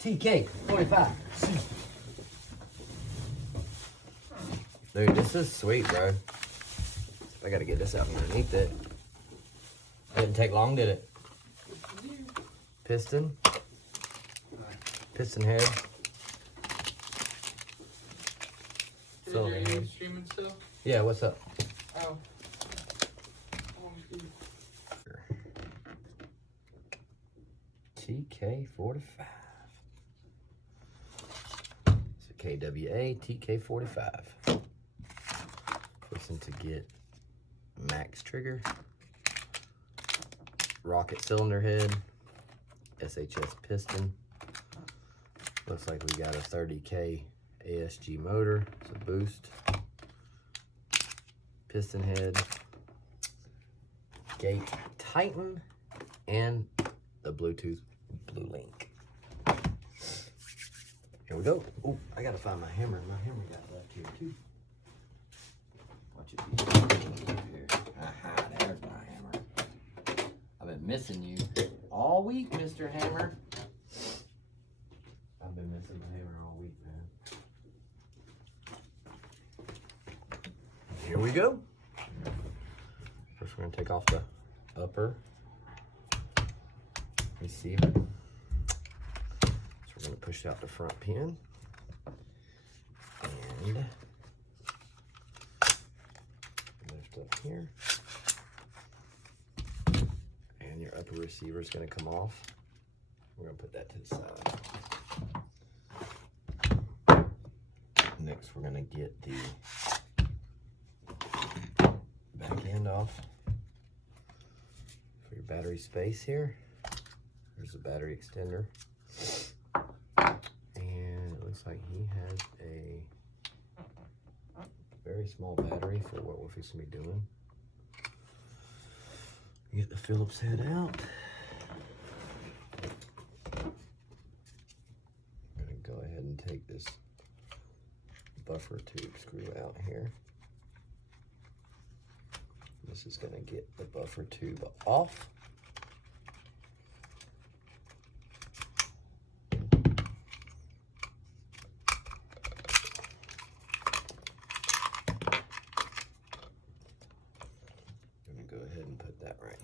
TK45. Dude, this is sweet, bro. I gotta get this out from underneath it. Didn't take long, did it? Piston. Piston head. Cylinder head. Streaming still? Yeah, what's up? Oh. TK45. It's a KWA TK45. Listen to get max trigger, rocket cylinder head, SHS piston. Looks like we got a 30K ASG motor. It's a boost. Piston head, gate Titan, and the Bluetooth Blue Link. Here we go. Oh, I gotta find my hammer. My hammer got left here too. Watch it be here. Aha, there's my hammer. I've been missing you all week, Mr. Hammer. I've been missing my hammer all week, man. Here we go. First, we're gonna take off the upper receiver. So we're gonna push out the front pin and lift up here. And your upper receiver is gonna come off. We're gonna put that to the side. Next, we're gonna get the back end off for your battery space here. There's a battery extender. And it looks like he has a very small battery for what we're fixing to be doing. Get the Phillips head out. I'm gonna go ahead and take this buffer tube screw out here. This is gonna get the buffer tube off.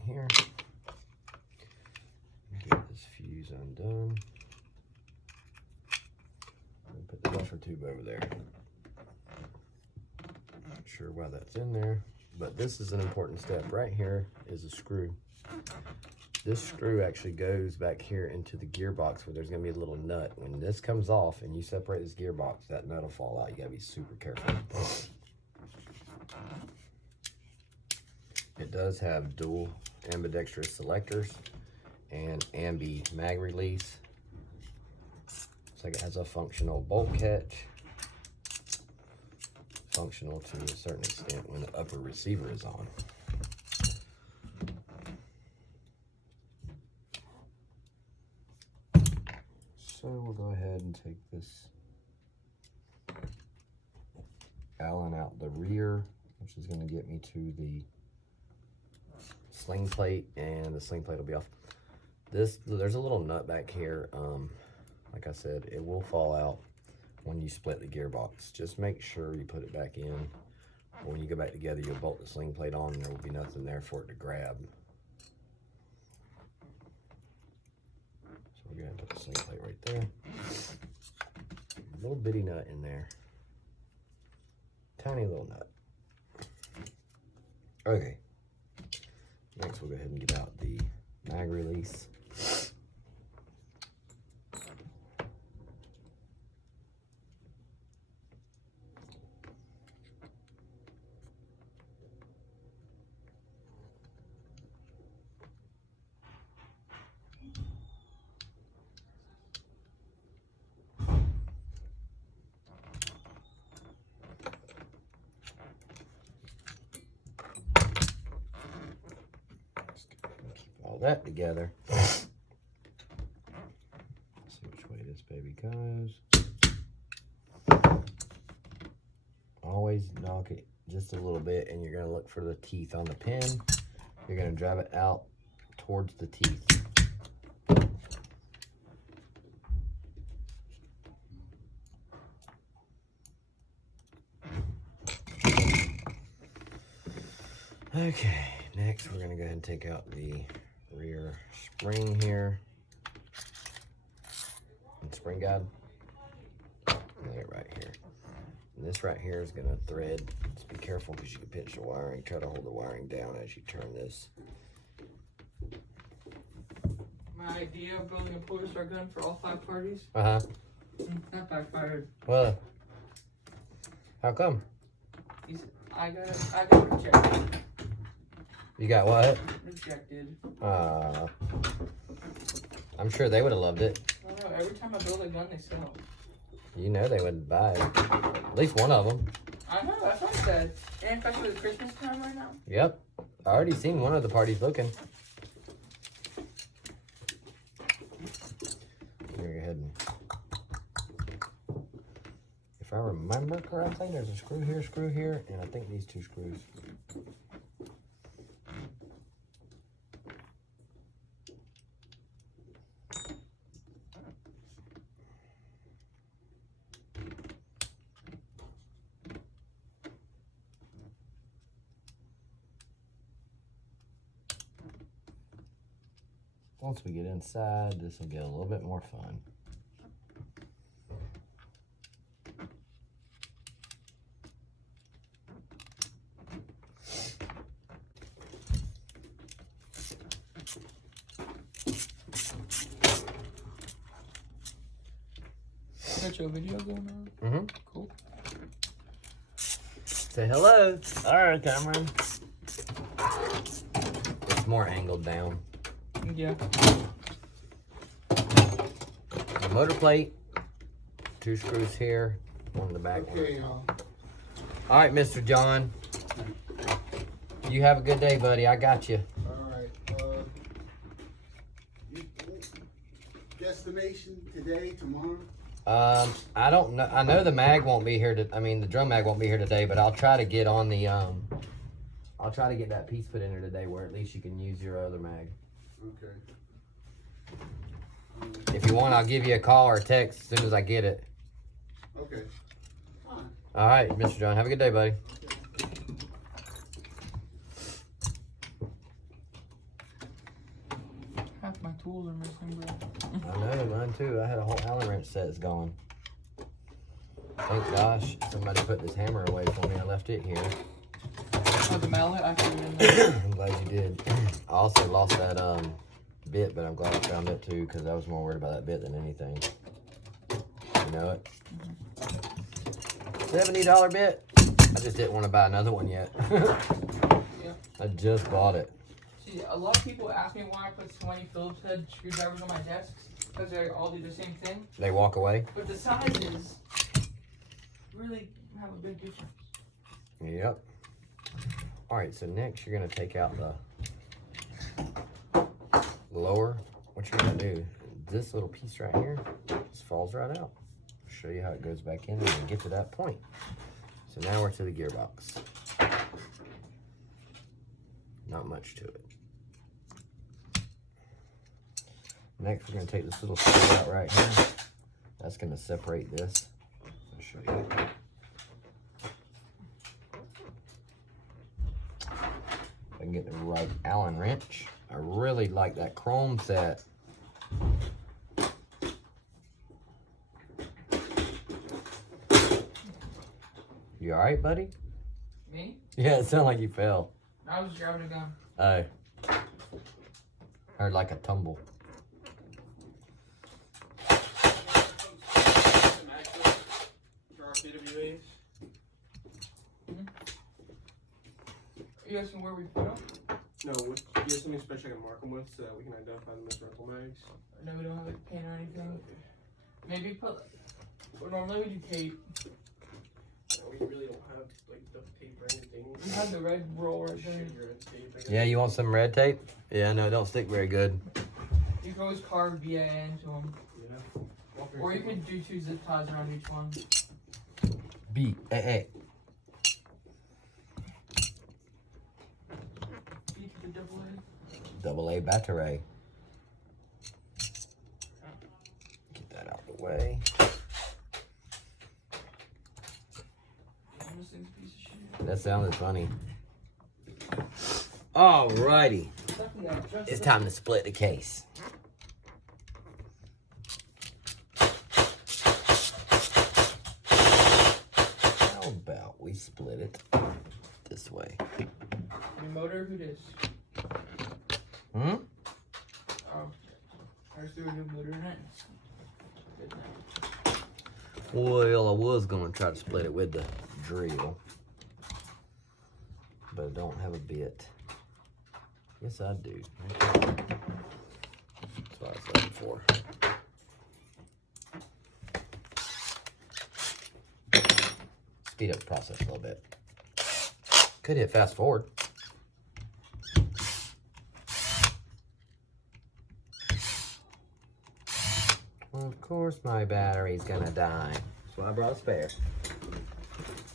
Here, get this fuse undone, and put the buffer tube over there. Not sure why that's in there, but this is an important step. Right here is a screw. This screw actually goes back here into the gearbox where there's going to be a little nut. When this comes off and you separate this gearbox, that nut will fall out. You got to be super careful. It does have dual ambidextrous selectors and ambi mag release. Looks like it has a functional bolt catch. Functional to a certain extent when the upper receiver is on. So we'll go ahead and take this Allen out the rear, which is going to get me to the sling plate, and the sling plate will be off. There's a little nut back here. Like I said, it will fall out when you split the gearbox. Just make sure you put it back in. When you go back together, you'll bolt the sling plate on, and there will be nothing there for it to grab. So we're gonna put the sling plate right there. A little bitty nut in there. Tiny little nut. Okay. Next, we'll go ahead and get out the mag release. That together. See which way this baby goes. Always knock it just a little bit, and you're going to look for the teeth on the pin. You're going to drive it out towards the teeth. Okay, next we're gonna go ahead and take out the rear spring here. And spring guide. Lay it right here. And this right here is gonna thread. Just be careful because you can pinch the wiring. Try to hold the wiring down as you turn this. My idea of building a polar star gun for all 5 parties. That backfired. What? How come? I got rejected. You got what? Rejected. I'm sure they would have loved it. I don't know. Every time I build a gun, they sell. You know they would buy it. At least one of them. I know. That's what I said. And especially with Christmas time right now. Yep. I already seen one of the parties looking. Go ahead and, if I remember correctly, there's a screw here, and I think these 2 screws. Once we get inside, this will get a little bit more fun. Got your video going on? Mm-hmm. Cool. Say hello. All right, Cameron. It's more angled down. Yeah. The motor plate, 2 screws here, one in the back. Okay, y'all. All right, Mr. John. You have a good day, buddy. I got you. All right. Guesstimation today, tomorrow? I don't know. I know the mag won't be here. The drum mag won't be here today, but I'll try to get on the I'll try to get that piece put in here today, where at least you can use your other mag. Okay. If you want, I'll give you a call or a text as soon as I get it. Okay. Fine. All right, Mr. John. Have a good day, buddy. Half my tools are missing, bro. I know, mine too. I had a whole Allen wrench set that's gone. Thank gosh, somebody put this hammer away for me. I left it here. Oh, the mallet? I put it in there. I'm glad you did. I also lost that bit, but I'm glad I found it too, because I was more worried about that bit than anything. You know it? $70 bit. I just didn't want to buy another one yet. Yeah. I just bought it. See, a lot of people ask me why I put so many Phillips head screwdrivers on my desks, because they all do the same thing. They walk away? But the sizes really have a big difference. Yep. Alright, so next you're going to take out the lower. What you're going to do, this little piece right here just falls right out. I'll show you how it goes back in and we get to that point. So now we're to the gearbox. Not much to it. Next we're going to take this little screw out right here. That's going to separate this. I'll show you. I can get the right Allen wrench. I really like that chrome set. You alright, buddy? Me? Yeah, it sounded like you fell. I was grabbing a gun. Oh. Heard like a tumble. You asking where we put them? No, you have something special I can mark them with so that we can identify them as rental mags? No, we don't have a pin or anything. Maybe put. Or normally we do tape. No, we really don't have like duct tape or anything. We have the red roll right there. Sugar and tape, I guess. Yeah, you want some red tape? Yeah, no, it don't stick very good. You can always carve BAN into them. Yeah. Or you can do 2 zip ties around each one. B-A-A. B to the double A. Double A battery. Get that out of the way. Damn, this thing's a piece of shit. That sounded funny. Alrighty. Definitely gotta adjust It's it. time to split the case. How about we split it this way? Your motor, who this? Hmm? Oh, I just threw a new motor in it. Good night. Well, I was going to try to split it with the drill, but I don't have a bit. Yes, I do. That's what I was looking for. Speed up the process a little bit. Could hit fast forward. Well, of course my battery's gonna die. So I brought a spare.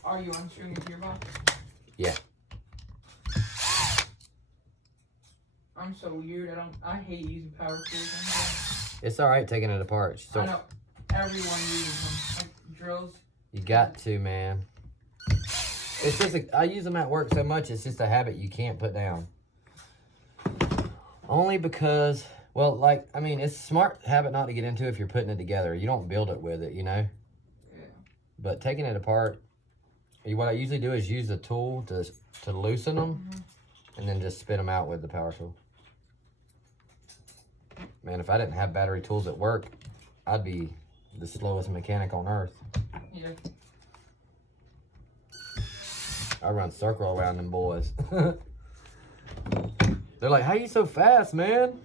Are you unscrewing the gearbox? Yeah. I'm so weird. I hate using power tools. It's alright taking it apart. I know everyone uses them. Like drills. You got to, man. It's just I use them at work so much, it's just a habit you can't put down. Only because, well, like, I mean, it's a smart habit not to get into if you're putting it together. You don't build it with it, you know? Yeah. But taking it apart, what I usually do is use the tool to loosen them, and then just spit them out with the power tool. Man, if I didn't have battery tools at work, I'd be the slowest mechanic on earth. Yeah. I run circle around them boys. They're like, how you so fast, man?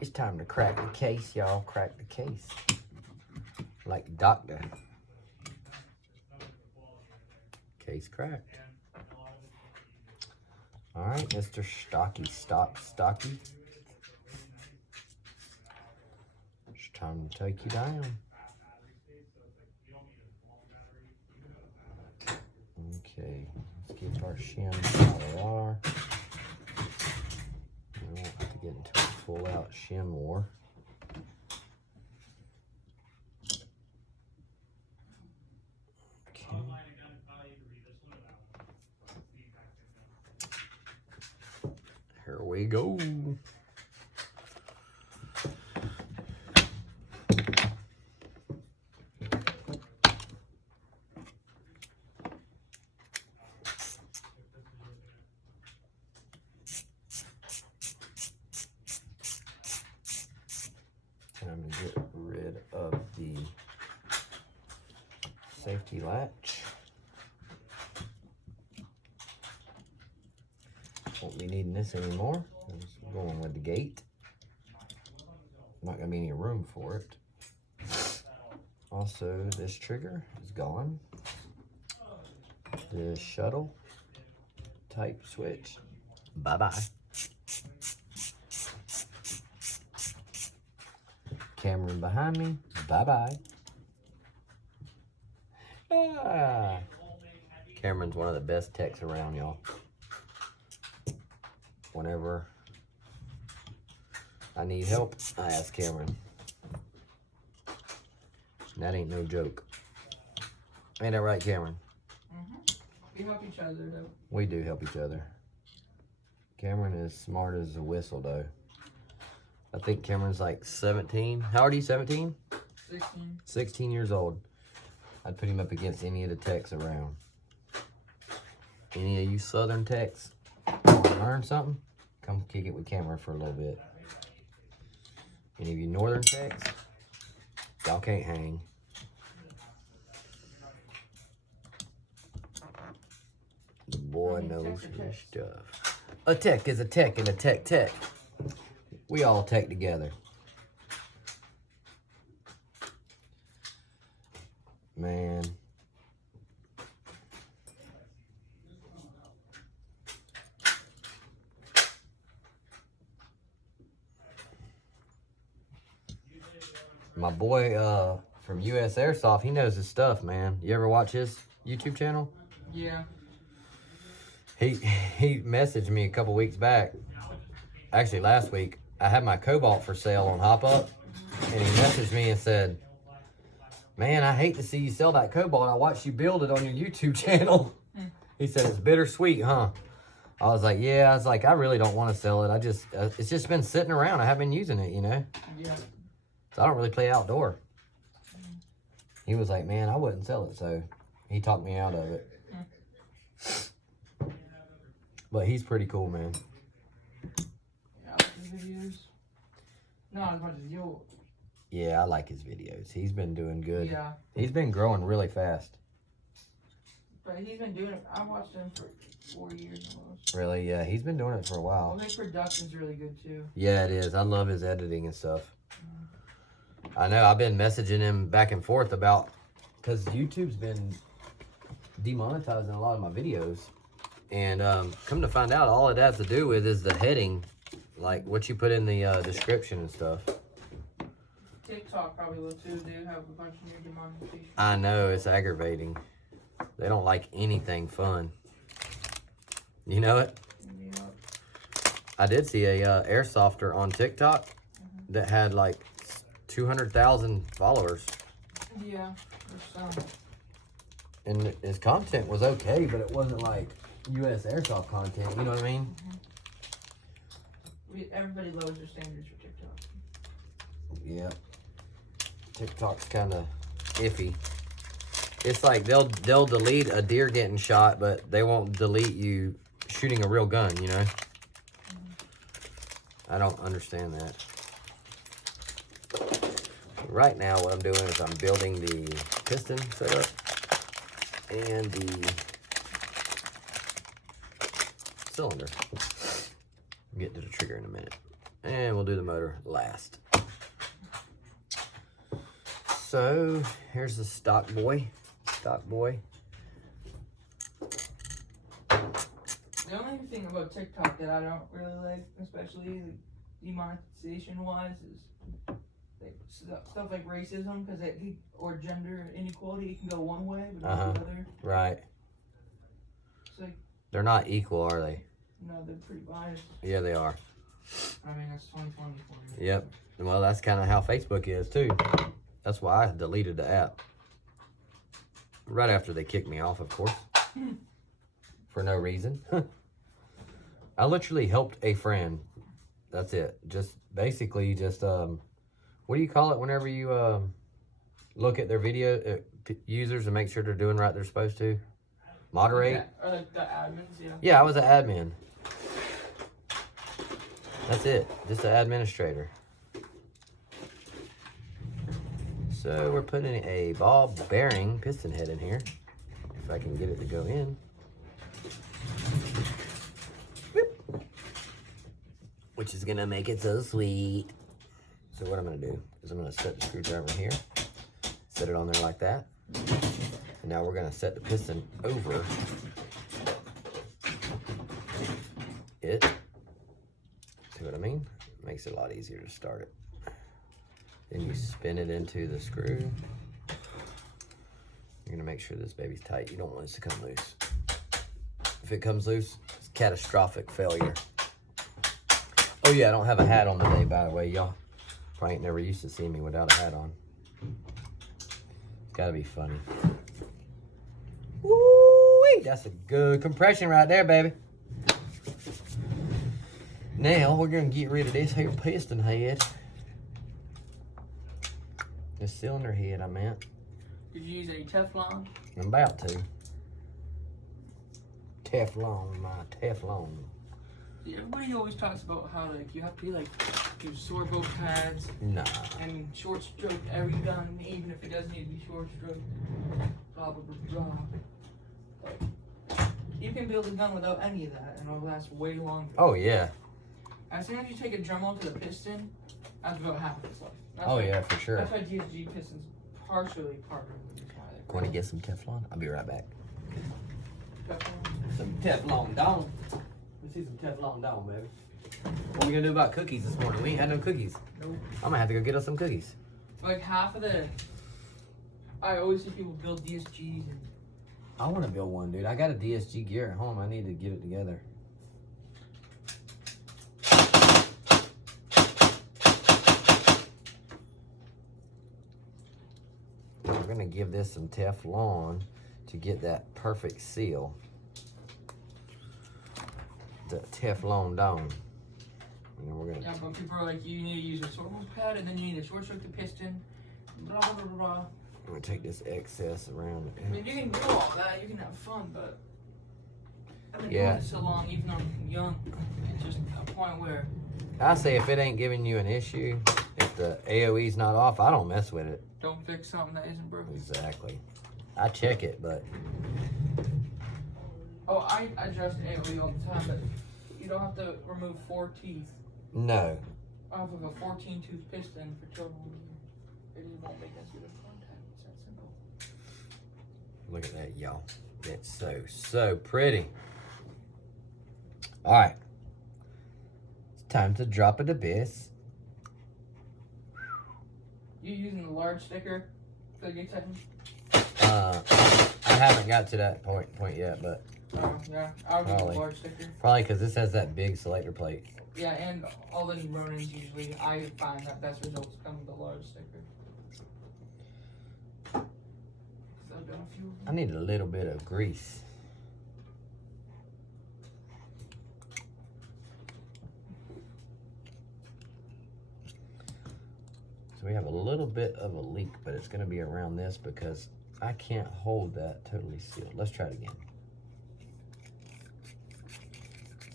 It's time to crack the case, y'all. Crack the case. Like the doctor. Case cracked. All right, Mr. Stocky. It's time to take you down. Okay, let's get our shim out of our. We won't have to get into a full out shim war. Okay. Here we go. Time to get rid of the safety latch. Won't be needing this anymore. I'm just going with the gate. Not gonna be any room for it. Also, this trigger is gone. The shuttle type switch. Bye-bye. Cameron behind me. Bye-bye. Ah. Cameron's one of the best techs around, y'all. Whenever I need help, I ask Cameron. And that ain't no joke. Ain't that right, Cameron? We help each other, though. We do help each other. Cameron is smart as a whistle, though. I think Cameron's like 17. How old are you, 17? 16. 16 years old. I'd put him up against any of the techs around. Any of you southern techs want to learn something? Come kick it with Cameron for a little bit. Any of you northern techs? Y'all can't hang. The boy knows his stuff. A tech is a tech and a tech. We all tech together. Man. My boy from US Airsoft, he knows his stuff, man. You ever watch his YouTube channel? Yeah. He messaged me a couple weeks back. Actually, last week, I had my Cobalt for sale on Hop Up, and he messaged me and said, "Man, I hate to see you sell that Cobalt. I watched you build it on your YouTube channel." He said, "It's bittersweet, huh?" I was like, "Yeah." I was like, "I really don't want to sell it. I just, it's just been sitting around. I haven't been using it, you know." Yeah. So I don't really play outdoor. He was like, "Man, I wouldn't sell it." So he talked me out of it. But he's pretty cool, man. Yeah, I like his videos. Not as much as you. Yeah, I like his videos. He's been doing good. Yeah. He's been growing really fast. But he's been doing it. I watched him for 4 years almost. Really, yeah. He's been doing it for a while. Well, his production's really good too. Yeah, it is. I love his editing and stuff. I know. I've been messaging him back and forth about, because YouTube's been demonetizing a lot of my videos. And come to find out, all it has to do with is the heading, like what you put in the description and stuff. TikTok probably will too. They have a bunch of new demonetization. I know, it's aggravating. They don't like anything fun. You know it? Yeah. I did see a airsofter on TikTok that had like 200,000 followers. Yeah. There's some. And his content was okay, but it wasn't like U.S. airsoft content. You know what I mean? Everybody lowers their standards for TikTok. Yeah. TikTok's kind of iffy. It's like they'll delete a deer getting shot, but they won't delete you shooting a real gun, you know? I don't understand that. Right now, what I'm doing is I'm building the piston setup and the cylinder. We'll get to the trigger in a minute. And we'll do the motor last. So, here's the stock boy. Stock boy. The only thing about TikTok that I don't really like, especially demonetization wise, is like stuff like racism, because or gender inequality. It can go one way, but not the other. Right. It's like, They're not equal, are they? no, they're pretty biased. Yeah, they are. I mean, that's 2020 for you. Yep. Well, that's kind of how Facebook is, too. That's why I deleted the app. Right after they kicked me off, of course. For no reason. I literally helped a friend. That's it. Just basically just, what do you call it whenever you look at their video users and make sure they're doing right they're supposed to? Moderate? Yeah, or like the admins, yeah. Yeah, I was an admin. That's it. Just an administrator. So we're putting a ball bearing piston head in here. If I can get it to go in. Whoop. Which is gonna make it so sweet. So what I'm gonna do is I'm gonna set the screwdriver here. Set it on there like that. And now we're gonna set the piston over it. See what I mean? Makes it a lot easier to start it. Then you spin it into the screw. You're gonna make sure this baby's tight. You don't want this to come loose. If it comes loose, it's catastrophic failure. Oh yeah, I don't have a hat on today, by the way, y'all. Probably ain't never used to see me without a hat on. It's gotta be funny. Woo-wee! That's a good compression right there, baby. Now, we're gonna get rid of this here piston head. The cylinder head, I meant. Did you use any Teflon? I'm about to. Teflon, my Teflon. See, everybody always talks about how like you have to be like use sword boat pads Nah. and short stroke every gun, even if it doesn't need to be short stroke. Blah blah blah blah. Like, you can build a gun without any of that, and it'll last way longer. Oh, yeah. As soon as you take a Dremel to the piston, that's about half of its life. That's Oh, why, yeah, for sure. That's why DSG pistons partially part of the reason why they're Going to get some Teflon? I'll be right back. Teflon. Some Teflon Dawn. Let's see some Teflon Dawn, baby. What are we gonna do about cookies this morning? We ain't had no cookies. Nope. I'm gonna have to go get us some cookies. Like half of the, I always see people build DSGs and I want to build one, dude. I got a DSG gear at home. I need to get it together. We're gonna give this some Teflon to get that perfect seal. The Teflon dome. And then we're gonna. Yeah, but people are like, you need to use a swivel pad, and then you need to short circuit the piston. Blah blah blah blah. I'm gonna take this excess around the I mean, you can do all that, you can have fun, but I've been Yeah. doing it so long, even though I'm young, it's just a point where I say if it ain't giving you an issue, if the AOE's not off, I don't mess with it. don't fix something that isn't broken. Exactly. I check it, but Oh, I adjust AOE all the time, but you don't have to remove 4 teeth no. off of a 14 tooth piston for 12 years. It won't make us good of contact. It's that simple. Look at that, y'all. It's so pretty. All right. It's time to drop it a bit. You using the large sticker for the gate setting? I haven't got to that point yet, but Oh, yeah. I'll use Probably. the large sticker. probably because this has that big selector plate. Yeah, and all the new Ronins usually, I find that best results come with the large sticker. 'Cause I've done a few of I them. need a little bit of grease. So we have a little bit of a leak, but it's going to be around this because I can't hold that totally sealed. Let's try it again.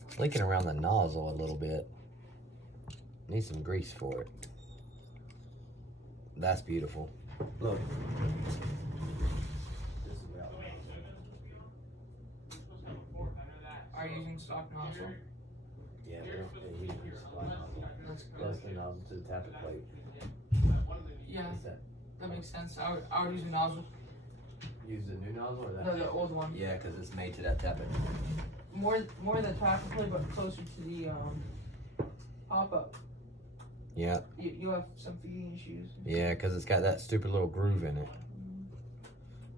It's leaking around the nozzle a little bit. Need some grease for it. That's beautiful. Look. Are you using stock nozzle? Yeah, That's That's good. the nozzle to the tappet plate. Yeah, Is that that makes sense. I would use a nozzle. use the new nozzle or that? No, the old one. Yeah, because it's made to that tappet. More the tappet plate, but closer to the pop-up. Yeah, You have some feeding issues. yeah, because it's got that stupid little groove in it.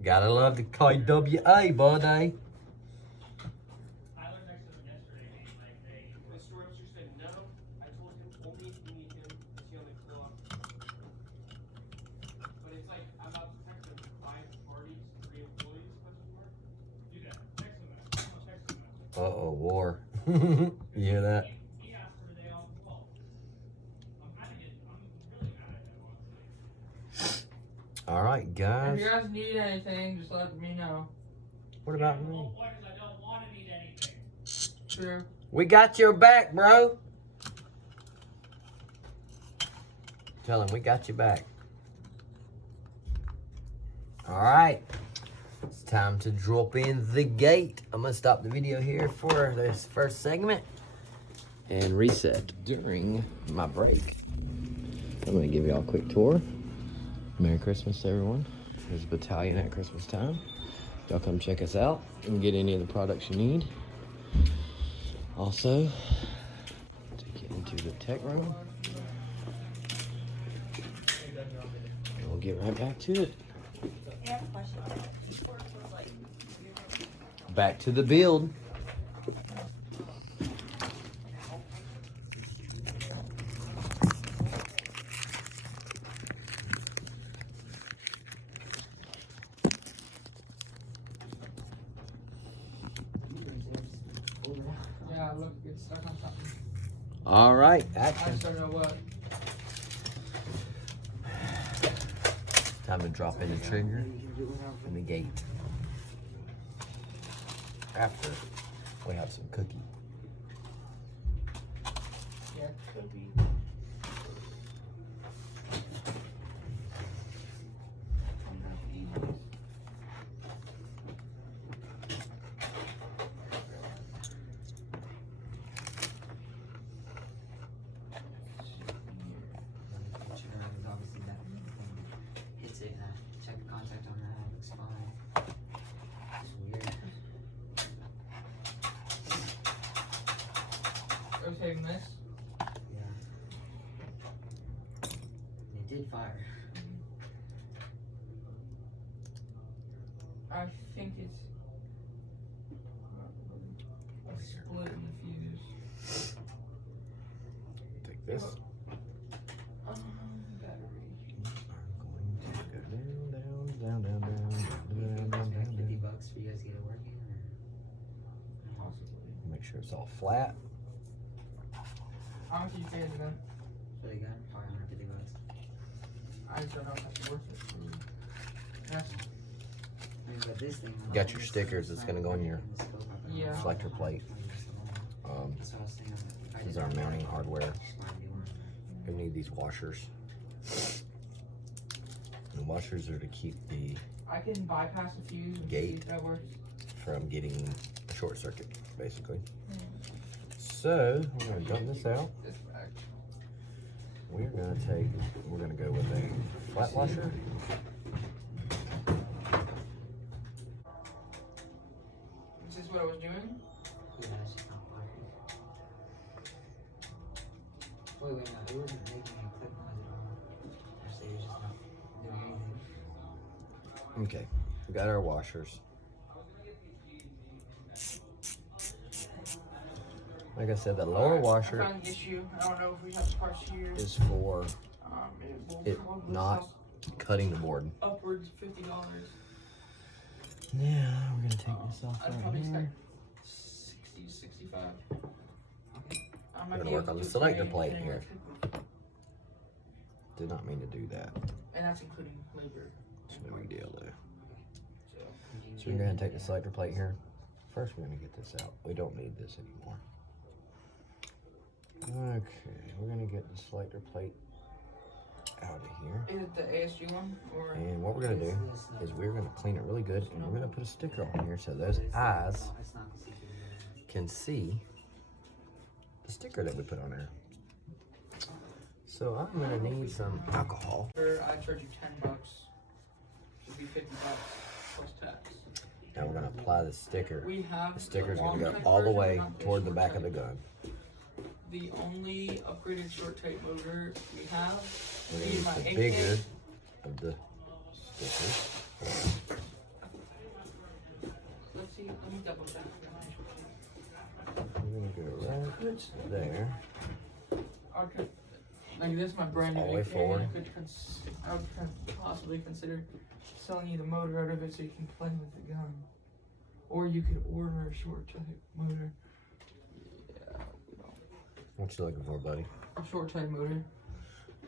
Gotta love the KWA, buddy. The store officer said no. I told him only if you need him. Is he on the clock? But it's like I'm about to text him 5 parties, 3 employees? Question mark. Do that. Text him that. I'm gonna text him that. Uh-oh, war. You hear that? He asked for the day off the call. I'm really mad at him, honestly. All right, If guys. you guys need anything, just let me know. What about The me? whole point is I don't want to need anything. True. We got your back, bro. Tell him we got your back. All right. It's time to drop in the gate. I'm going to stop the video here for this first segment and reset during my break. I'm going to give y'all a quick tour. Merry Christmas to everyone. There's a battalion at Christmas time. Y'all come check us out and get any of the products you need. Also, take you into the tech room. And we'll get right back to it. I have a question. Back to the build. Yeah, look, get stuck on something. All right, I action. just don't know what. Time to drop in the trigger and the gate. After we have some cookie. Yeah, could be. Obviously that hits it and I check the contact on that, it looks fine. It's weird. Rotating this. Yeah. And it did fire. I think it's this. Battery. I'm going to go down, down, down, down, down, down, down, $50 down. for you guys to get it working, or? Possibly. Make sure it's all flat. How much did you pay the gun? For the gun, probably $150. I just don't know if that's worth it for you. That's, I mean, but this thing. Got your stickers, it's gonna go on your Yeah. selector plate. That's what I was saying. If I This is did our that, mounting hardware. just wanna do one. We need these washers. The washers are to keep the I can bypass a fuse and see Gate. if that works. from getting a short circuit, basically. So we're gonna dump this out. This back. We're gonna go with a flat washer. Is this what I was doing? Yeah, it's just not working. Wait, no, it wasn't making any click noise at all. So you're just not doing anything. Okay, we got our washers. Like I said, the lower Alright, washer I found the issue. I don't know if we have the parts here. is for It will it probably not cost cutting the board. upwards $50. Yeah, we're gonna take this off I'd right probably here. expect 60 to 65. I might Gonna be work able on to the do selector today, plate depending here. on the Did not mean to do that. And that's including labor. It's no big deal though. So, So we're gonna take the selector plate here. First, we're gonna get this out. We don't need this anymore. Okay, we're gonna get the selector plate out of here. is it the ASG one or? And what we're gonna do is we're gonna clean it really good, and we're gonna put a sticker on here so those eyes It's not the secret. can see the sticker that we put on there. So I'm gonna need some alcohol. I charge you $10. It'd be $50 plus tax. Now we're gonna apply the sticker. We have The sticker's the gonna go long-type all the version, way not the toward the back of short the type. gun. The only upgraded short type motor we have. We're I gonna use use my the 8K. bigger of the stickers. Let's see. Let me double check. We're gonna go right there. Okay. Like this, is my brand new All the way 8K, forward. I would possibly consider selling you the motor out of it so you can play with the gun, or you could order a short type motor. Yeah, we don't. What you looking for, buddy? A short type motor.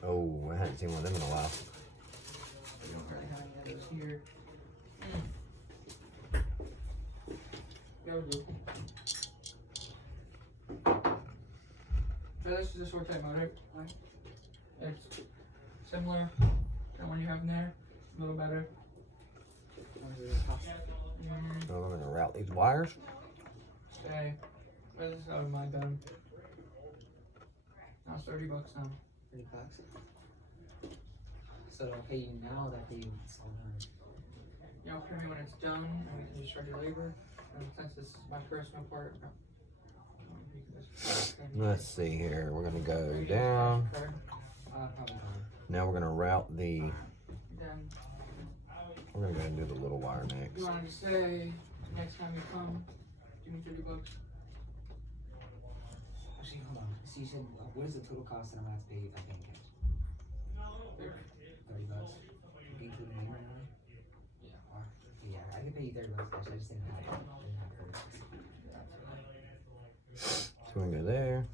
Oh, I hadn't seen one of them in a while. We don't really have any of those here. That would do. So this is a short type motor. It's similar to the one you have in there, a little better. So we're gonna route these wires. Okay, this is out of my gun. Now it's $30 now. $30. So they'll pay you now that they install done. You know, pay me when it's done, and we can just charge you labor. And since this is my personal part, you can just- Let's see here. We're gonna go down. Okay, Probably not. Now we're gonna route the. then We're gonna go ahead and do the little wire next. you want to just say next time you come, give me $30. Actually, hold on. So you said, what is the total cost that I'm gonna have to pay if I pay in cash? $30. Including labor and everything? Yeah. Yeah, I can pay you $30 cash. I just didn't have it. Didn't have $30. So we're gonna go there.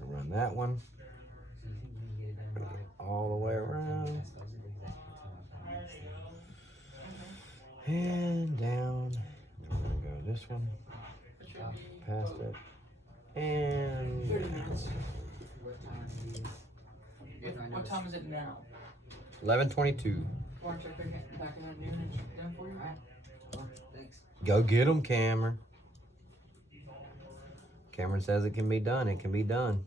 Gonna run that one So you think we can get it done by all the way around I suppose it is that until and down. We're gonna go this one It should be past it and down. what time it is? What time is it now? 11:22. Want to check back in at noon and check them for you? Oh, thanks. Go get them, Cameron. Cameron says it can be done. It can be done.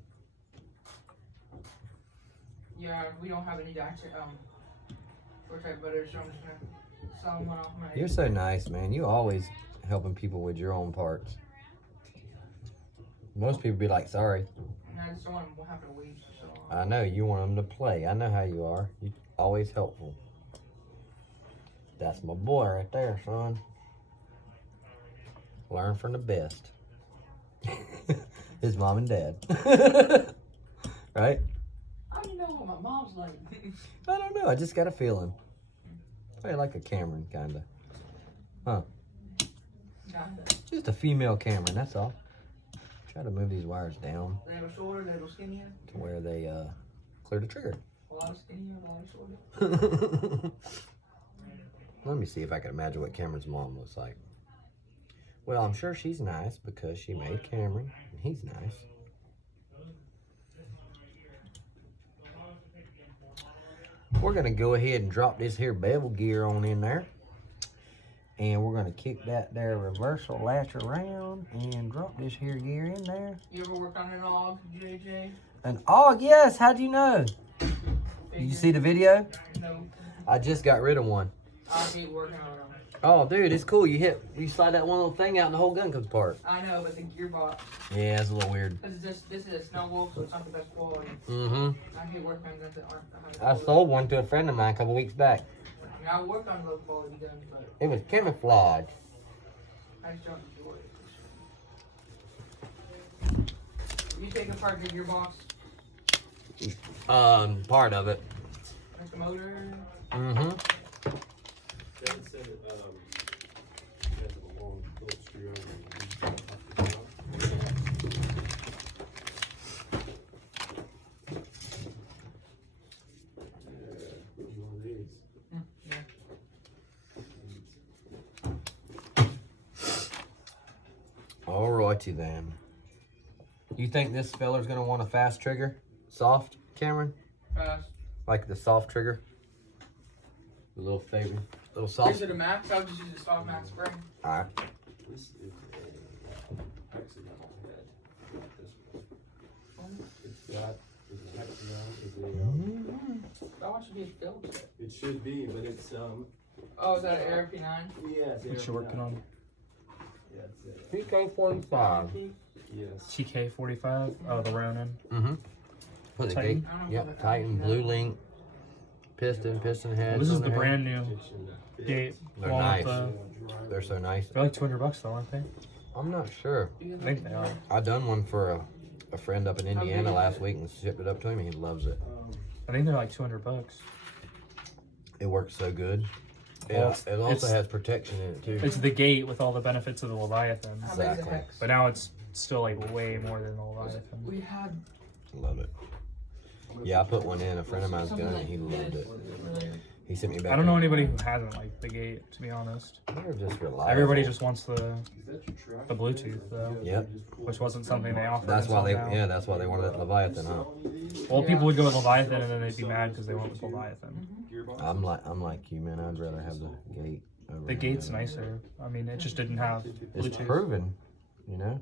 Yeah, we don't have any short type butters, so I'm just gonna sell one off my. You're so nice, man. You always helping people with your own parts. Most people be like, sorry. And I just don't want them to have to wait so long. I know you want them to play. I know how you are. You always helpful. That's my boy right there, son. Learn from the best. His mom and dad. Right? How do you know what my mom's like? I don't know. I just got a feeling. I like a Cameron, kinda. Just a female Cameron, that's all. Try to move these wires down They have a shorter, they have a skinnier. to where they clear the trigger. A lot of skinnier, a lot of shorter. Let me see if I can imagine what Cameron's mom looks like. Well, I'm sure she's nice because she made Cameron, and he's nice. We're gonna go ahead and drop this here bevel gear on in there. And we're gonna kick that there reversal latch around and drop this here gear in there. You ever work on an AUG, JJ? An AUG, yes, how'd you know? Did you see the video? No. I just got rid of one. I hate working on them. Oh, dude, it's cool. You slide that one little thing out and the whole gun comes apart. I know, but the gearbox. Yeah, it's a little weird. This is a snow wolf, so it's not the best quality. Mm-hmm. I hate working on guns that aren't the highest I quality. sold one to a friend of mine a couple weeks back. I mean, I worked on low quality guns, but It was camouflage. I just don't enjoy it. You take apart the gearbox, Part of it. like the motor. Mm-hmm. Dad said it, has a long little screw on it. Yeah, one of these. Alrighty then. You think this feller's gonna want a fast trigger? Soft, Cameron? Fast. Like the soft trigger? A little favor. Little soft. Is it a max? I'll just use a soft max spring. Alright. This is a hexagonal head. This one. It's got, it's a hexagon, That one should be a Phillips. it should be, but it's, Oh, is that an ARP9? yeah, it's. What you working on? Yeah, it's TK45. yes. TK45. Oh, the Ronin. Mm-hmm. Put the Titan? gate. Yep, Titan, Blue Link, piston head. This is the brand new gate. They're along nice. with the- They're so nice. They're like $200 though, aren't they? I'm not sure. I think they are. I done one for a friend up in Indiana last week and shipped it up to him and he loves it. I think they're like $200. It works so good. Well, It also it's- has protection in it too. It's the gate with all the benefits of the Leviathan. How big is the Exactly. hex? But now it's still like way more than the Leviathan. We had Love it. Yeah, I put one in. A friend of mine's something gun like and he loved this. it. He sent me back. I don't know anybody who hasn't liked the gate, to be honest. They're just reliable. Everybody just wants the Is that your truck? Bluetooth though, Yep. which wasn't something they offered. That's why they. until now. Yeah, that's why they wanted that Leviathan, huh? Well, people would go with Leviathan and then they'd be mad because they went with Leviathan. I'm like you, man. I'd rather have the gate. Over The gate's nicer. I mean, it just didn't have It's Bluetooth. proven, you know.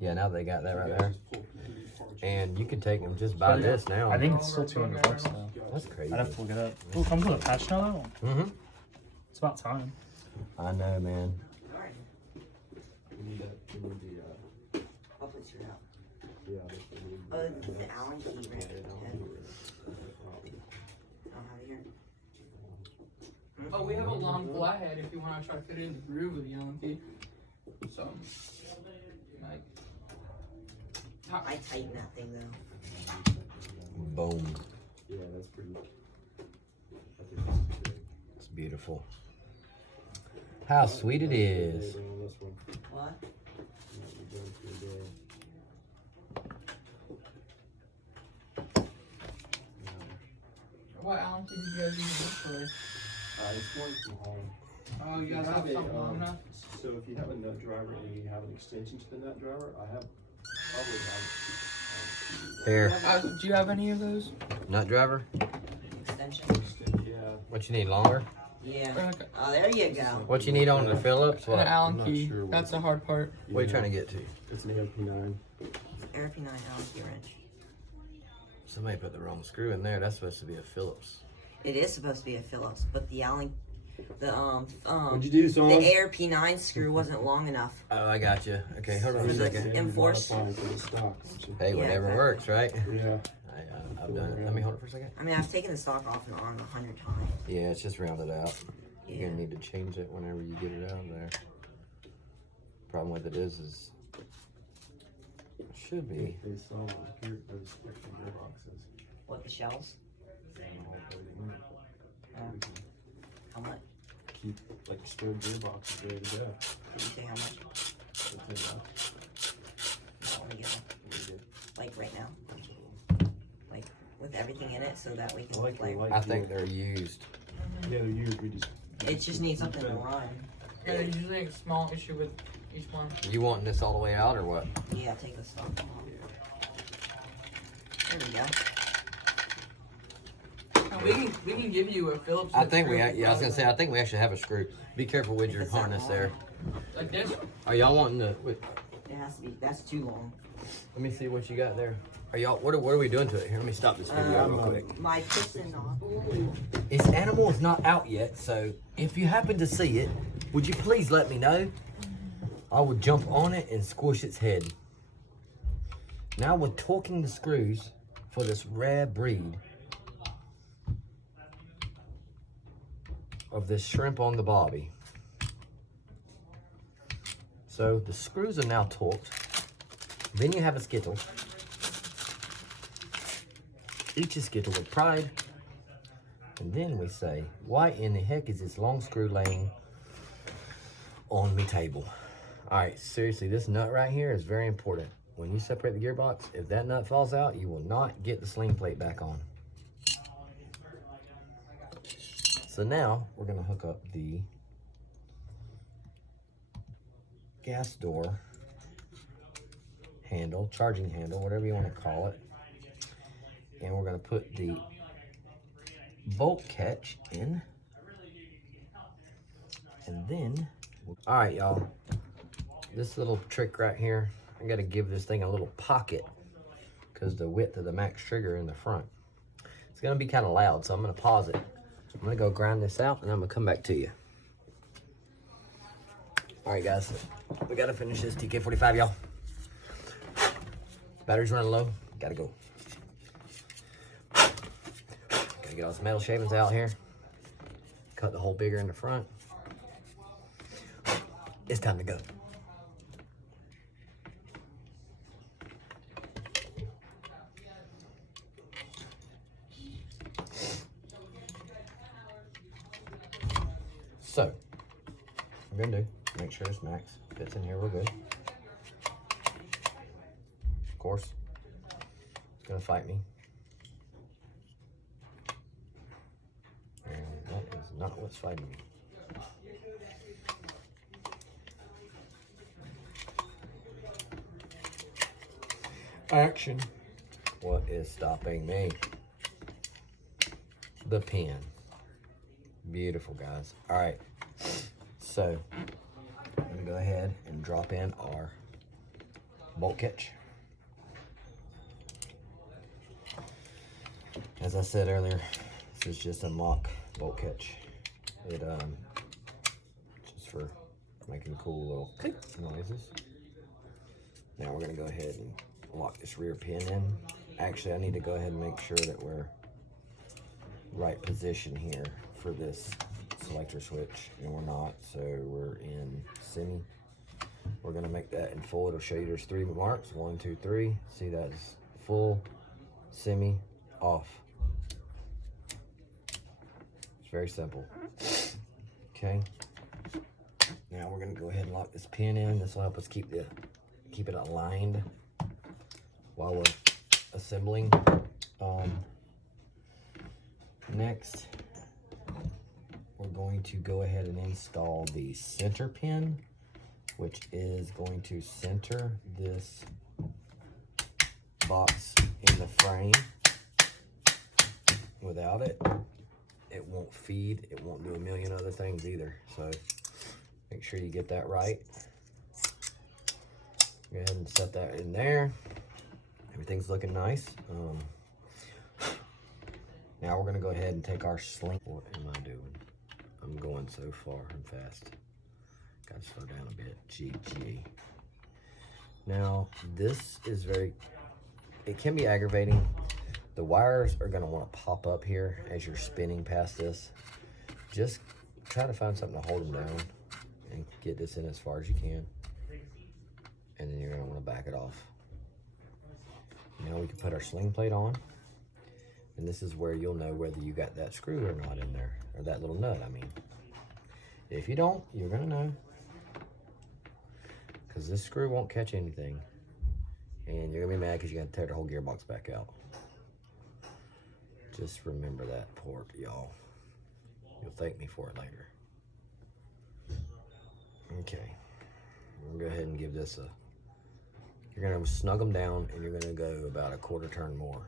Yeah, now they got that right there, and you can take them just by this now. I think it's still $200 though. That's crazy. I'd have to look it up. Oh, it comes with a patch now though? Mm-hmm. It's about time. I know, man. Alright, We need that, we need the, I'll put you out. yeah, this we need. Oh, this is the Allen key, right? Yeah, don't Okay. do it. I'll have it here. Oh, we have a long flathead if you want to try to fit it in the groove of the Allen key. So, like, I tighten that thing though. Boom. Yeah, that's pretty. I think that's too big. It's beautiful. How sweet it is. Yeah, on this one. What? Might be done for the day. what Allen key did you guys use this for? It's going from home. Oh, you guys have something long enough? So if you have a nut driver and you have an extension to the nut driver, I have probably Here, Do you have any of those? nut driver. Extension? yeah. What you need longer? Yeah. Okay. Oh, there you go. What you need on the Phillips? An What? Allen not key. sure what- That's the hard part. What are you trying to get to? It's an ARP9. ARP9 Allen key wrench. Somebody put the wrong screw in there. That's supposed to be a Phillips. It is supposed to be a Phillips, but the Allen, What'd you do, son? the ARP9 screw wasn't long enough. Oh, I got you. Okay, hold on For a the- second. enforce. Modifying for the stock, don't you? Hey, Yeah, whatever exactly. works, right? Yeah. I've done it. Let me hold it for a second. I mean, I've taken the stock off and on 100 times. Yeah, it's just rounded out. You're Yeah. gonna need to change it whenever you get it out of there. Problem with it is Should be. They sell those extra gearboxes. What, the shells? And the whole 30 minute. Yeah. We can How much? keep like spare gearboxes ready to go. Did you say how much? For $10. I want to get one. Really good. Like right now. Like with everything in it so that we I can like the like. light. I think they're used. Yeah, they're used. We It just needs something to run. Yeah, there's usually a small issue with each one. You wanting this all the way out or what? Yeah, take the stuff off. There we go. And we can give you a Phillips. I think screw. I was gonna say, I think we actually have a screw. Be careful with your If it's that harness long. there. Like this. Are y'all wanting to, wait, It has to be. That's too long. let me see what you got there. Are y'all, what are we doing to it? Here, let me stop this video real quick. My piston off. Its animal is not out yet, so if you happen to see it, would you please let me know? I will jump on it and squish its head. Now we're torquing the screws for this rare breed of this shrimp on the bobby. So the screws are now torqued. Then you have a skittle. Each is skittled with pride. And then we say, why in the heck is this long screw laying on me table? All right, seriously, this nut right here is very important. When you separate the gearbox, if that nut falls out, you will not get the sling plate back on. So now we're gonna hook up the gas door handle, charging handle, whatever you want to call it. And we're gonna put the bolt catch in. And then, all right, y'all, this little trick right here, I gotta give this thing a little pocket because the width of the max trigger in the front. It's gonna be kind of loud, so I'm gonna pause it. I'm gonna go grind this out and I'm gonna come back to you. All right, guys, we gotta finish this TK45, y'all. Battery's running low, gotta go. Gotta get all this metal shavings out here. Cut the hole bigger in the front. It's time to go. So, what we're gonna do, make sure this max fits in here real good. Of course, it's gonna fight me. And that is not what's fighting me. Action. What is stopping me? The pin. Beautiful, guys. All right, so I'm gonna go ahead and drop in our bolt catch. As I said earlier, this is just a mock bolt catch. It just for making cool little click noises. Now we're gonna go ahead and lock this rear pin in. Actually, I need to go ahead and make sure that we're right position here for this selector switch, and we're not, so we're in semi. We're gonna make that in full. It'll show you there's 3 marks, 1, 2, 3. See, that's full, semi, off. It's very simple. Okay. Now we're gonna go ahead and lock this pin in. This will help us keep it aligned while we're assembling. Next, we're going to go ahead and install the center pin, which is going to center this box in the frame. Without it, it won't feed. It won't do a million other things either. So make sure you get that right. Go ahead and set that in there. Everything's looking nice. Now we're gonna go ahead and take our sling. What am I doing? I'm going so far and fast. Gotta slow down a bit. GG. Now this is it can be aggravating. The wires are gonna wanna pop up here as you're spinning past this. Just try to find something to hold them down and get this in as far as you can. And then you're gonna wanna back it off. Now we can put our sling plate on. And this is where you'll know whether you got that screw or not in there. Or that little nut, I mean. If you don't, you're gonna know. Because this screw won't catch anything. And you're gonna be mad because you gotta tear the whole gearbox back out. Just remember that part, y'all. You'll thank me for it later. Okay. We'll go ahead and give this a... You're gonna snug them down and you're gonna go about a quarter turn more.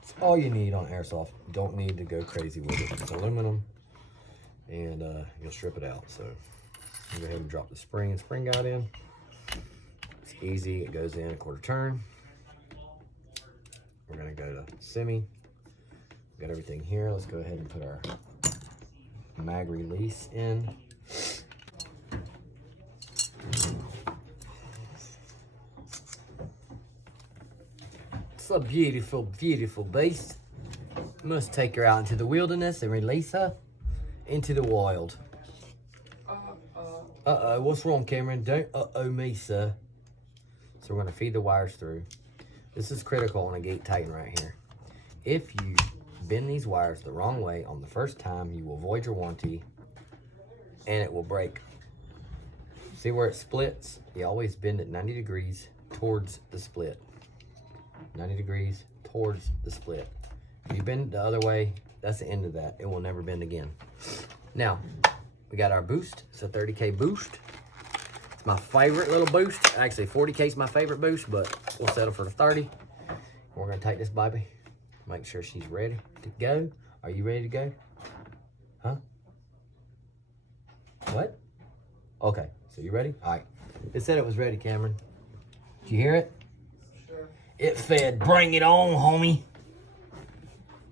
It's all you need on airsoft. You don't need to go crazy with it. It's aluminum and you'll strip it out. So go ahead and drop the spring and spring guide in. It's easy, it goes in a quarter turn. We're gonna go to semi. Got everything here. Let's go ahead and put our mag release in. It's a beautiful, beautiful beast. Must take her out into the wilderness and release her into the wild. Uh-oh, what's wrong, Cameron? Don't uh-oh me, sir. So we're gonna feed the wires through. This is critical on a gate tighten right here. If you bend these wires the wrong way on the first time, you will void your warranty and it will break. See where it splits? You always bend it 90 degrees towards the split. 90 degrees towards the split. If you bend it the other way, that's the end of that. It will never bend again. Now, we got our boost. It's a 30K boost. It's my favorite little boost. Actually, 40K is my favorite boost, but we'll settle for the 30. We're gonna take this baby. Make sure she's ready to go. Are you ready to go? Huh? What? Okay, so you ready? All right. It said it was ready, Cameron. Did you hear it? Sure. It fed, bring it on, homie.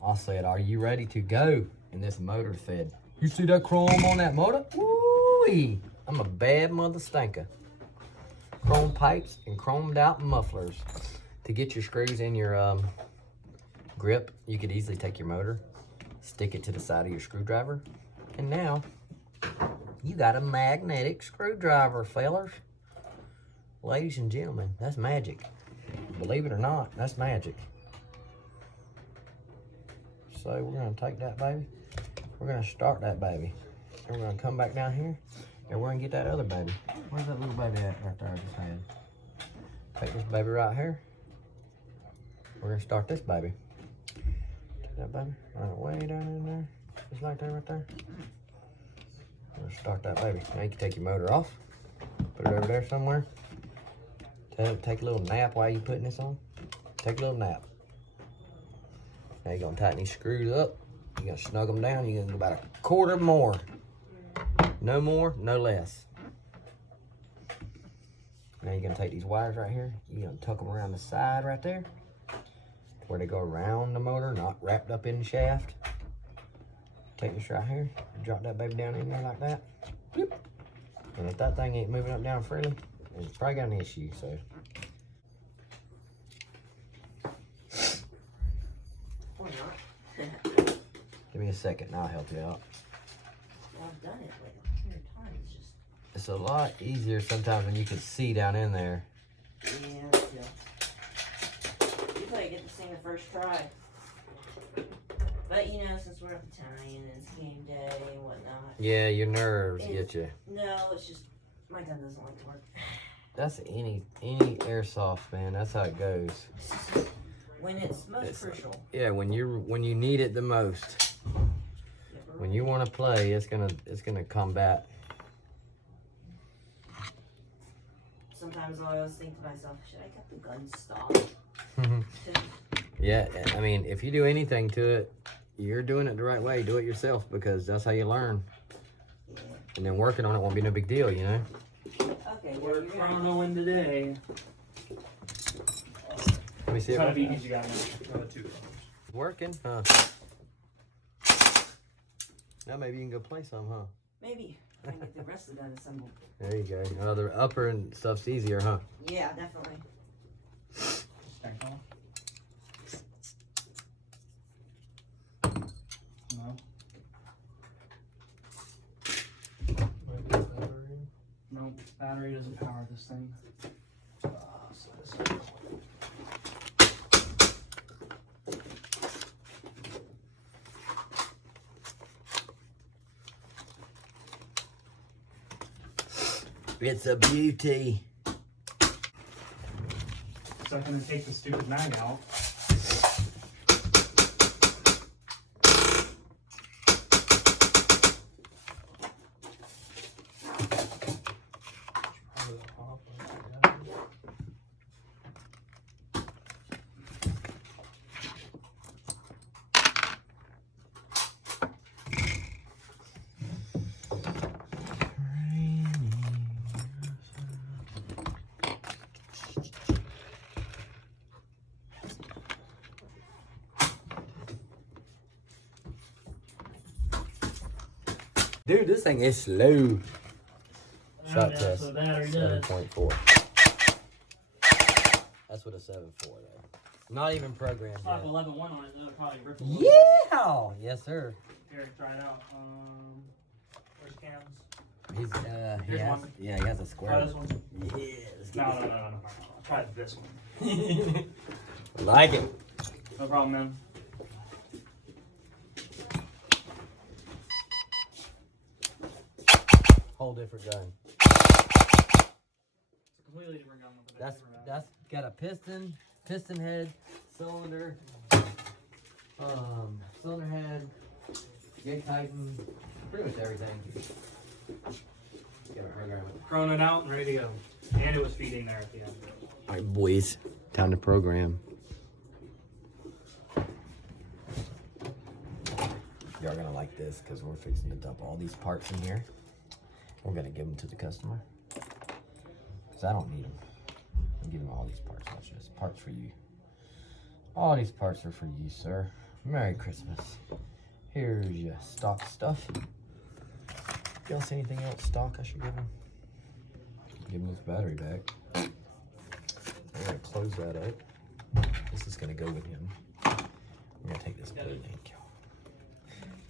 I said, are you ready to go? And this motor fed. You see that chrome on that motor? Woo-wee. I'm a bad mother stinker. Chrome pipes and chromed out mufflers. To get your screws in your grip, you could easily take your motor, stick it to the side of your screwdriver, and now you got a magnetic screwdriver, fellers. Ladies and gentlemen, that's magic. Believe it or not, that's magic. So we're gonna take that baby, we're gonna start that baby, and we're gonna come back down here, and we're gonna get that other baby. Where's that little baby at right there I just had? Take this baby right here. We're gonna start this baby. Take that baby, run it way down in there, just like that right there. We're gonna start that baby. Now you can take your motor off, put it over there somewhere. Take a little nap while you're putting this on. Take a little nap. Now you're gonna tighten these screws up. You're gonna snug them down. You're gonna go about a quarter more. No more, no less. Now you're gonna take these wires right here. You're gonna tuck them around the side right there, where they go around the motor, not wrapped up in the shaft. Take this right here, drop that baby down in there like that. Bloop. And if that thing ain't moving up down freely, it's probably got an issue, so. Or not. Give me a second and I'll help you out. Well, I've done it like 100 times. Just It's a lot easier sometimes when you can see down in there. yeah. Usually I get this thing the first try. But you know, since we're a battalion and it's game day and whatnot. Yeah, your nerves get you. No, it's just my gun doesn't like to work. That's any airsoft, man. That's how it goes. When it's most crucial. Yeah, when you need it the most. When you want to play, it's gonna combat. Sometimes I always think to myself, should I cut the gun stock? Yeah, I mean, if you do anything to it, you're doing it the right way. Do it yourself because that's how you learn. Yeah. And then working on it won't be no big deal, you know? Okay, We're you're right. chronoing today. Let me see Try to it. be easy guy now. Working, huh? Now maybe you can go play some, huh? Maybe. I can get the rest of the gun assembled. There you go. Oh, the upper and stuff's easier, huh? Yeah, definitely. No. No, battery doesn't power this thing. So this It's a beauty. So I'm gonna take the stupid mag out. Dude, this thing is slow. Shot that's test. what the battery does. 7.4. That's what a 7.4 though. Not even programmed I'll have yet. 11.1 on it, it'll probably rip a little bit. Yeah! Yes, sir. Here, try it out. Where's cams? He's he Here's has, one. yeah, he has a Try square. this one. Yeah, let's No, get no, no, no, no. I'll try this one. this. Like it. No problem, man. Whole different gun. It's a completely different gun with a different That's got a piston head, cylinder, cylinder head, gate tighten, pretty much everything. Got it program it. Thrown it out and ready to go. And it was feeding there at the end. Alright boys, time to program. Y'all gonna like this because we're fixing to dump all these parts in here. We're gonna give them to the customer. Because I don't need them. I'm giving them all these parts. Watch this. Parts for you. All these parts are for you, sir. Merry Christmas. Here's your stock stuff. Y'all see anything else stock I should give him? Give him this battery back. We're gonna close that up. This is gonna go with him. We're gonna take this blue link.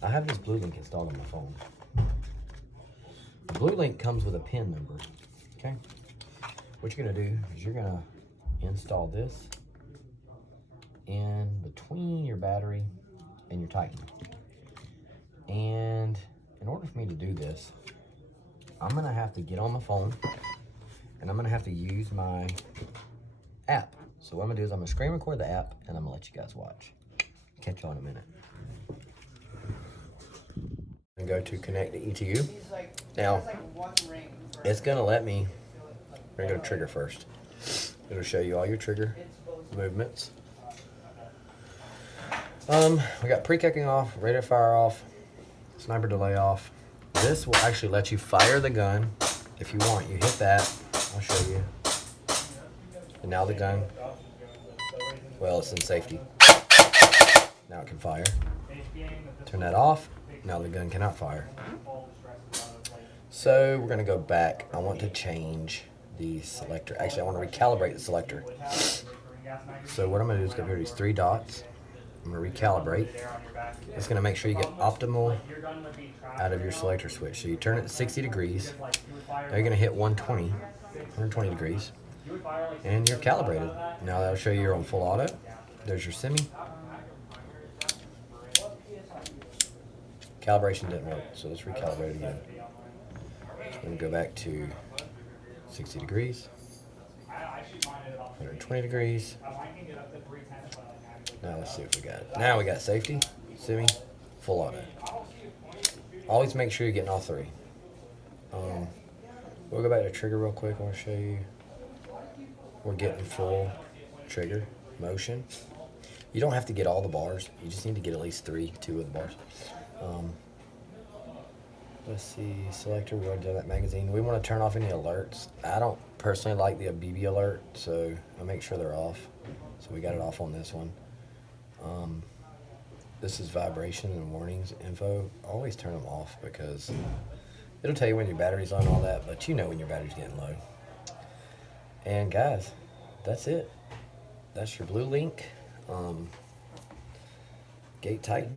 I have this blue link installed on my phone. The blue link comes with a pin number. Okay? What you're gonna do is you're gonna install this in between your battery and your Titan. And in order for me to do this, I'm gonna have to get on my phone and I'm gonna have to use my app. So what I'm gonna do is I'm gonna screen record the app and I'm gonna let you guys watch. Catch y'all in a minute. I'm gonna go to connect the ETU. Now, it's gonna let me, we're gonna go to trigger first. It'll show you all your trigger movements. We got pre-kicking off, rate of fire off, sniper delay off. This will actually let you fire the gun if you want. You hit that, I'll show you. And now the gun, well, it's in safety. Now it can fire. Turn that off. Now the gun cannot fire. So we're gonna go back. I want to change the selector. Actually, I want to recalibrate the selector. So what I'm gonna do is go here to these three dots. I'm gonna recalibrate. It's gonna make sure you get optimal out of your selector switch. So you turn it to 60 degrees. Now you're gonna hit 120 degrees. And you're calibrated. Now that'll show you you're on full auto. There's your semi. Calibration didn't work, so let's recalibrate it again. So I'm gonna go back to 60 degrees, 120 degrees. Now let's see what we got. Now we got safety, semi, full auto. Always make sure you're getting all three. We'll go back to trigger real quick. I want to show you. We're getting full trigger motion. You don't have to get all the bars. You just need to get at least two of the bars. Let's see, selector, we already done that magazine. We want to turn off any alerts. I don't personally like the BB alert, so I make sure they're off. So we got it off on this one. This is vibration and warnings info. Always turn them off because it'll tell you when your battery's on and all that, but you know when your battery's getting low. And guys, that's it. That's your blue link. Gate Titan.